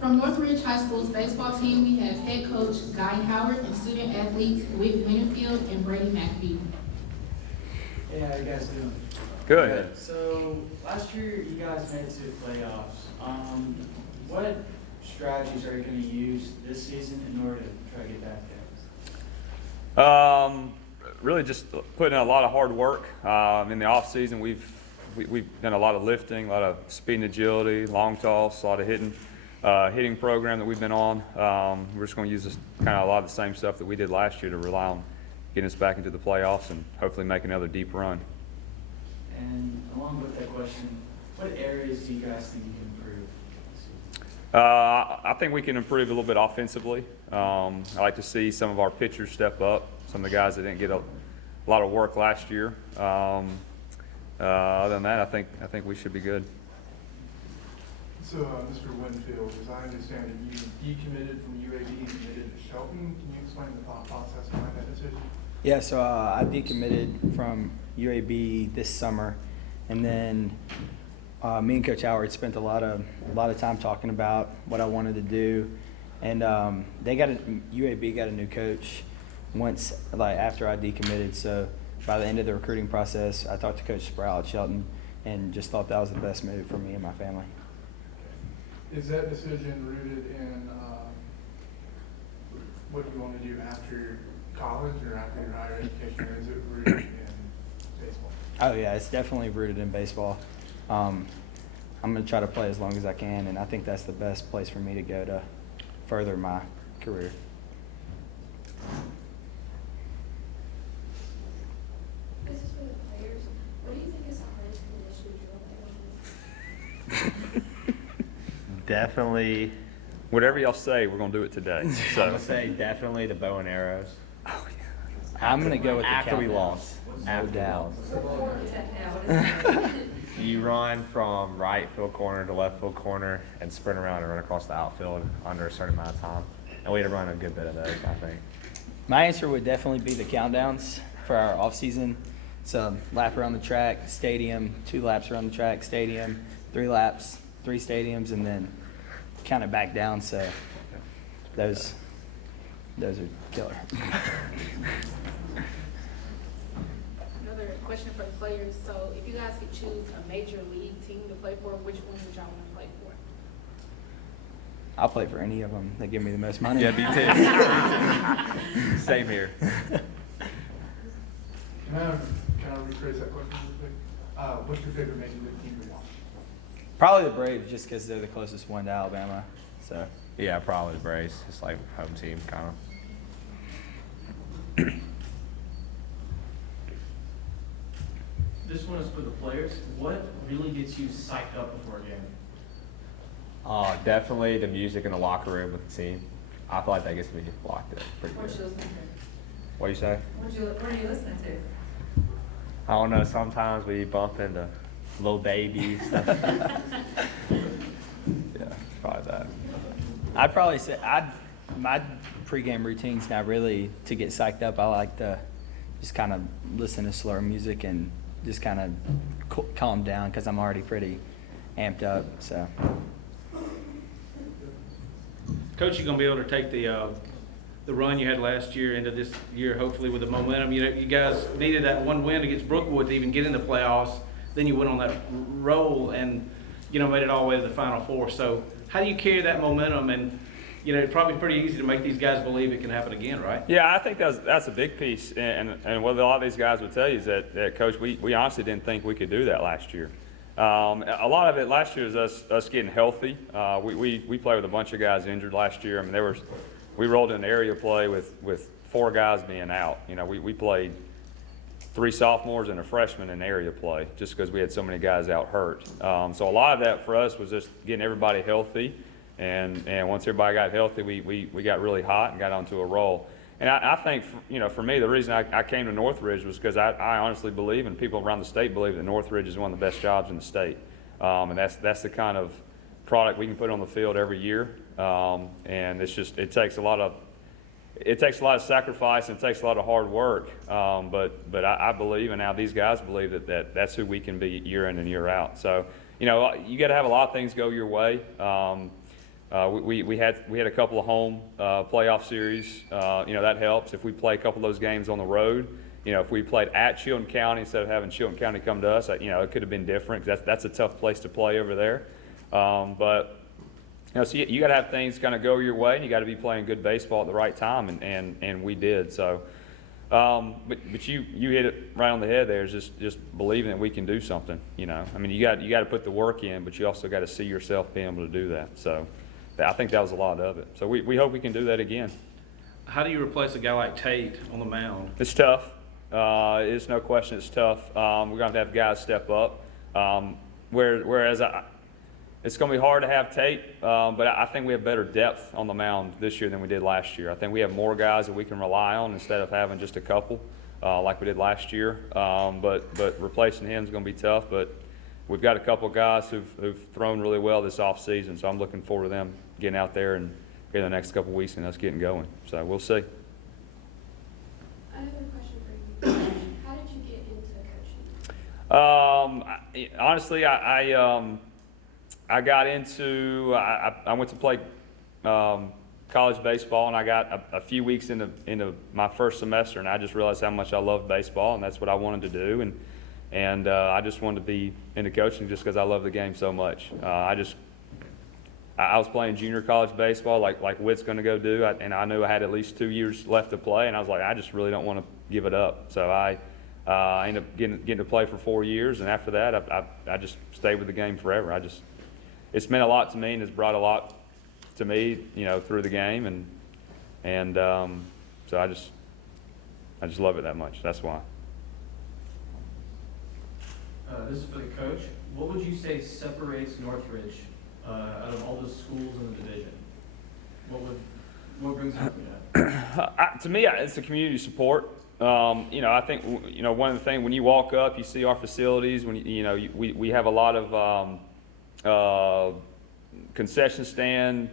From Northridge High School's baseball team, we have head coach Guy Howard and student athletes Whit Winterfield and Brady McAfee. Hey, how you guys doing? Good. So last year you guys made it to the playoffs. What strategies are you going to use this season in order to try to get back there? Really just putting in a lot of hard work. In the off season, we've done a lot of lifting, a lot of speed and agility, long toss, a lot of hitting program that we've been on. We're just going to use this kind of a lot of the same stuff that we did last year to rely on getting us back into the playoffs and hopefully make another deep run. And along with that question, what areas do you guys think you can improve this season? I think we can improve a little bit offensively. I like to see some of our pitchers step up, some of the guys that didn't get a lot of work last year. Other than that, I think we should be good. So, Mr. Winfield, as I understand it, you decommitted from UAB and committed to Shelton. Can you explain the thought process behind that decision? Yeah, so I decommitted from UAB this summer, and then me and Coach Howard spent a lot of time talking about what I wanted to do, and UAB got a new coach after I decommitted. So by the end of the recruiting process, I talked to Coach Sproul at Shelton, and just thought that was the best move for me and my family. Is that decision rooted in what you want to do after college or after your higher education, or is it rooted in baseball? Oh yeah, it's definitely rooted in baseball. I'm going to try to play as long as I can, and I think that's the best place for me to go to further my career. This is for the players. What do you think is the hardest position to drill? Definitely. Whatever y'all say, we're going to do it today. So. I'm going to say definitely the bow and arrows. Oh, I'm going to go with the After we countdowns. lost. No After we doubt. lost. You run from right field corner to left field corner and sprint around and run across the outfield under a certain amount of time. And we had to run a good bit of those, I think. My answer would definitely be the countdowns for our off season. So lap around the track, stadium, 2 laps around the track, stadium, 3 laps, 3 stadiums, and then count it back down. So those are killer. Another question for the players. So if you guys could choose a major league team to play for, which one would y'all want to play for? I'll play for any of them that give me the most money. Yeah, me too. Same here. Can I rephrase that question real quick? What's your favorite major league team to watch? Probably the Braves, just because they're the closest one to Alabama. So Yeah, probably the Braves. It's like home team, kind of. This one is for the players. What really gets you psyched up before a game? Definitely the music in the locker room with the team. I feel like that gets me locked in pretty What you good. listening to? What do you say? What are you listening to? I don't know. Sometimes we bump into Lil Baby stuff. Yeah, probably that. I'd probably say my pregame routine's not really to get psyched up. I like to just kind of listen to slower music and just kind of calm down because I'm already pretty amped up. So. Coach, you're going to be able to take the run you had last year into this year, hopefully with the momentum. You guys needed that one win against Brookwood to even get in the playoffs. Then you went on that roll and, made it all the way to the Final Four. So how do you carry that momentum? And, it's probably pretty easy to make these guys believe it can happen again, right? Yeah, I think that's a big piece. And what a lot of these guys would tell you is that Coach, we honestly didn't think we could do that last year. A lot of it last year is us getting healthy. We played with a bunch of guys injured last year. I mean, we rolled in area play with 4 guys being out. We played 3 sophomores and a freshman in area play just because we had so many guys out hurt. So a lot of that for us was just getting everybody healthy. And once everybody got healthy, we got really hot and got onto a roll. And I think, for me, the reason I came to Northridge was because I honestly believe, and people around the state believe, that Northridge is one of the best jobs in the state. And that's the kind of product we can put on the field every year. And it takes a lot of sacrifice and it takes a lot of hard work. But I believe, and now these guys believe that's who we can be year in and year out. So, you got to have a lot of things go your way. We had a couple of home playoff series. That helps. If we play a couple of those games on the road, if we played at Chilton County instead of having Chilton County come to us, it could have been different, 'cause that's a tough place to play over there. So you got to have things kind of go your way, and you got to be playing good baseball at the right time, and we did. So, but you hit it right on the head there. Is just believing that we can do something. You got to put the work in, but you also got to see yourself being able to do that. So, I think that was a lot of it. So we hope we can do that again. How do you replace a guy like Tate on the mound? It's tough. It's no question it's tough. We're going to have guys step up. Whereas it's going to be hard to have Tate, but I think we have better depth on the mound this year than we did last year. I think we have more guys that we can rely on instead of having just a couple like we did last year. But replacing him is going to be tough. But we've got a couple of guys who've thrown really well this offseason, so I'm looking forward to them getting out there and in the next couple of weeks and us getting going. So we'll see. I have a question for you. How did you get into coaching? Honestly, I got into I went to play college baseball, and I got a few weeks into my first semester, and I just realized how much I loved baseball, and that's what I wanted to do, and I just wanted to be into coaching just because I love the game so much. I was playing junior college baseball like Whit's going to go do, and I knew I had at least 2 years left to play, and I was like, I just really don't want to give it up. So I ended up getting to play for 4 years, and after that, I just stayed with the game forever. It's meant a lot to me, and it's brought a lot to me, through the game, and so I just love it that much. That's why. This is for the coach. What would you say separates Northridge out of all the schools in the division? What brings you to that? To me, it's the community support. I think one of the things when you walk up, you see our facilities. We have a lot of concession stand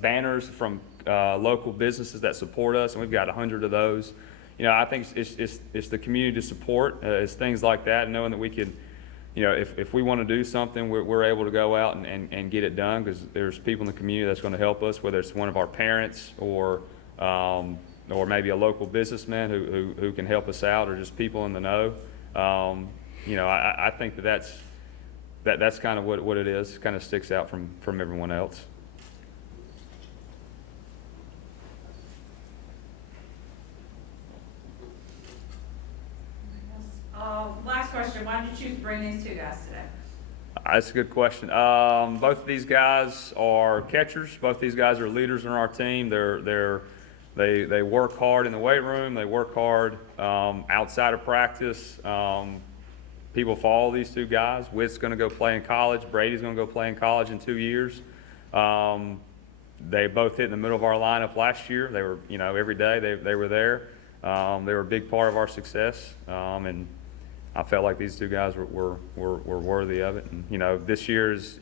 banners from local businesses that support us, and we've got 100 of those. I think it's the community support. It's things like that, knowing that we could, if we want to do something, we're able to go out and get it done, because there's people in the community that's going to help us, whether it's one of our parents or maybe a local businessman who can help us out, or just people in the know. I think that's kind of what it is. It kind of sticks out from everyone else. Last question. Why did you choose to bring these two guys today? That's a good question. Both of these guys are catchers. Both of these guys are leaders on our team. They work hard in the weight room. They work hard outside of practice. People follow these two guys. Whit's going to go play in college. Brady's going to go play in college in 2 years. They both hit in the middle of our lineup last year. They were, every day they were there. They were a big part of our success, and I felt like these two guys were worthy of it. And this year is,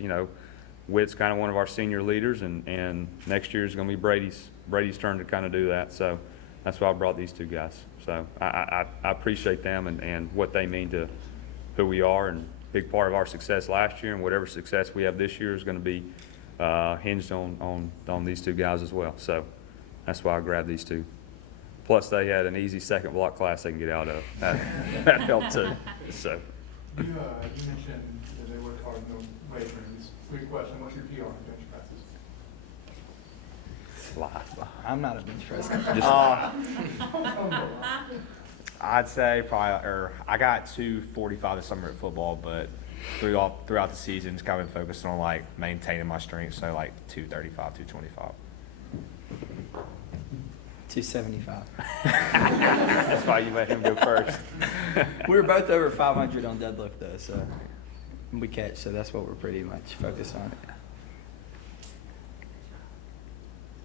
Whit's kind of one of our senior leaders, and next year is going to be Brady's turn to kind of do that. So that's why I brought these two guys. So I appreciate them and what they mean to who we are, and a big part of our success last year, and whatever success we have this year is going to be hinged on these two guys as well. So that's why I grabbed these two. Plus, they had an easy second block class they can get out of. That helped too. So. You mentioned that they work hard in the weight rooms. Quick question: what's your PR on bench presses? I'm not a bench press guy. I'd say probably, I got 245 this summer at football, but throughout the season, it's kind of been focused on maintaining my strength, so 235, 225. 275. That's why you let him go first. We were both over 500 on deadlift though, so we catch, so that's what we're pretty much focused on.